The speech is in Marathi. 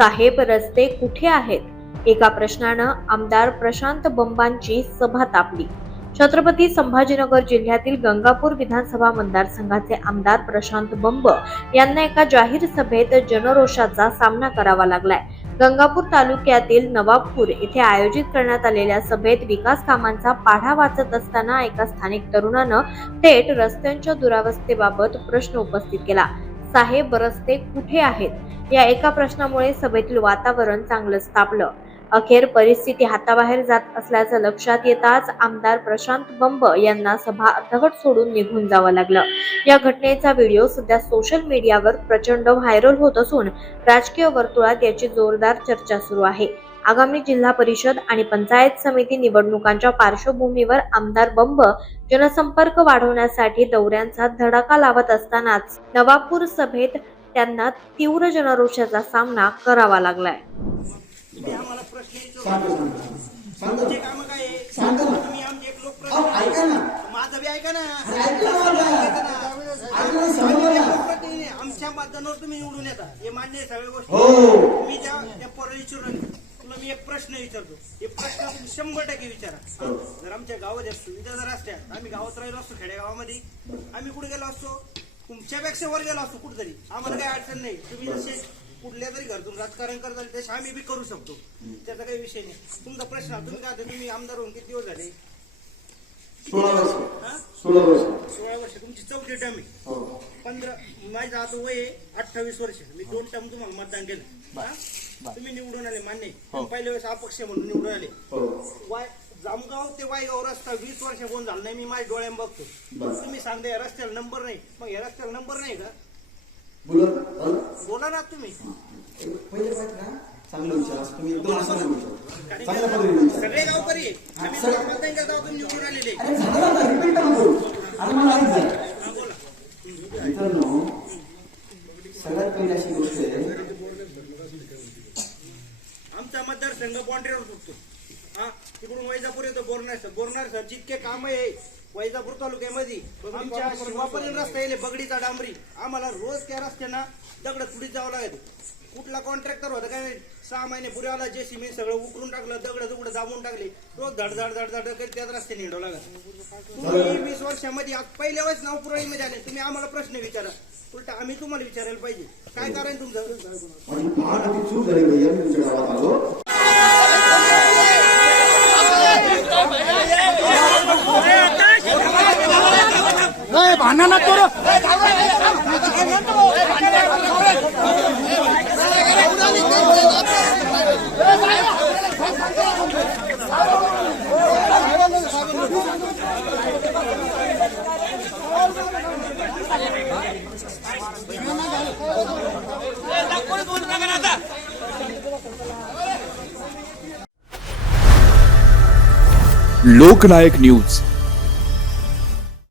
साहेब रस्ते कुठे आहेत? एका प्रश्नानं आमदार प्रशांत बंबांची सभा तापली. छत्रपती संभाजीनगर जिल्ह्यातील गंगापूर विधानसभा मतदारसंघाचे आमदार प्रशांत बंब यांना एका जाहीर सभेत जनरोषाचा सामना करावा लागलाय. गंगापूर तालुक्यातील नवाबपूर येथे आयोजित करण्यात आलेल्या सभेत विकास कामांचा पाढा वाचत असताना एका स्थानिक तरुणानं थेट रस्त्यांच्या दुरावस्थेबाबत प्रश्न उपस्थित केला. साहेब रस्ते कुठे आहेत? या एका प्रश्नामुळे सभेतील वातावरण चांगलंच तापलं. अखेर परिस्थिती हाताबाहेर जात असल्याचं लक्षात येताच आमदार प्रशांत बंब यांना सभा अर्धवट सोडून निघून जावं लागलं. या घटनेचा व्हिडिओ सध्या सोशल मीडियावर प्रचंड व्हायरल होत असून राजकीय वर्तुळात याची जोरदार चर्चा सुरू आहे. आगामी जिल्हा परिषद आणि पंचायत समिती निवडणुकांच्या पार्श्वभूमीवर आमदार बंब जनसंपर्क वाढवण्यासाठी दौऱ्यांचा धडाका लावत असतानाच नवाबपूर सभेत त्यांना तीव्र जनरोषाचा सामना करावा लागलाय. तुम्ही आम्हाला प्रश्न तुमचे काम काय आहे? तुम्ही आमचे एक लोकप्रतिनिधी ऐका ना, माझं बी ऐका ना, आमच्या मतदानावर तुम्ही निवडून येता, हे मान्य आहे सगळ्या गोष्टी. मी त्या पोराला विचारून तुला मी एक प्रश्न विचारतो, हे प्रश्न तुम्ही 100% विचारा. जर आमच्या गावात सुविधा जर असत्या, आम्ही गावात राहिलो असतो, खेडेगावामध्ये आम्ही कुठे गेलो असतो, तुमच्यापेक्षा वर गेलो असतो कुठेतरी, आम्हाला काही अडचण नाही. तुम्ही जसे कुठल्या तरी घरातून राजकारण करता तसे आम्ही बी करू शकतो, त्याचा काही विषय नाही. तुमचा प्रश्न तुम्ही काय, तुम्ही आमदार होऊन किती दिवस झाले? 16 वर्ष. तुमची 4थी टर्म आहे. 15 माझं आता वय 28 वर्ष. मी 2 टर्म तुम्हाला मतदान केलं, तुम्ही निवडून आले, मान्य आहे. पहिल्या वेळेस अपक्ष म्हणून निवडून आले. जामगाव ते वायगाव रस्ता 20 वर्ष कोण झाला नाही, मी माझ्या डोळ्यात बघतो. तुम्ही सांगता या रस्त्याला नंबर नाही, मग या रस्त्याला नंबर नाही का? बोला ना तुम्ही. सगळे गावकरी आम्ही तुम्ही निवडून आलेले. सगळ्यात पहिली अशी गोष्ट आहे, आमचा मतदारसंघ बाँड्रीवर सुटतो. तिकडून वैजापूर येतो, बोरणार सर जितके काम आहे वैजापूर तालुक्यामध्ये आमच्या शिवापर्यंत रस्ता येईल बगडीचा डांबरी. आम्हाला रोज त्या रस्त्यानं दगड तुडीत जावं लागेल. कुठला कॉन्ट्रॅक्टर होता काय 6 महिने पुऱ्याला जेसीबी सगळं उकरून टाकलं, दगड दाबून टाकले, रोज धड करीत त्याच रस्त्याने हिंडावं लागेल. तुम्ही 20 वर्षामध्ये पहिल्या वेळेस नाव पुरवणीमध्ये आले, तुम्ही आम्हाला प्रश्न विचारा. उलटा आम्ही तुम्हाला विचारायला पाहिजे काय कारण तुमचं. भांडण करू. लोकनायक न्यूज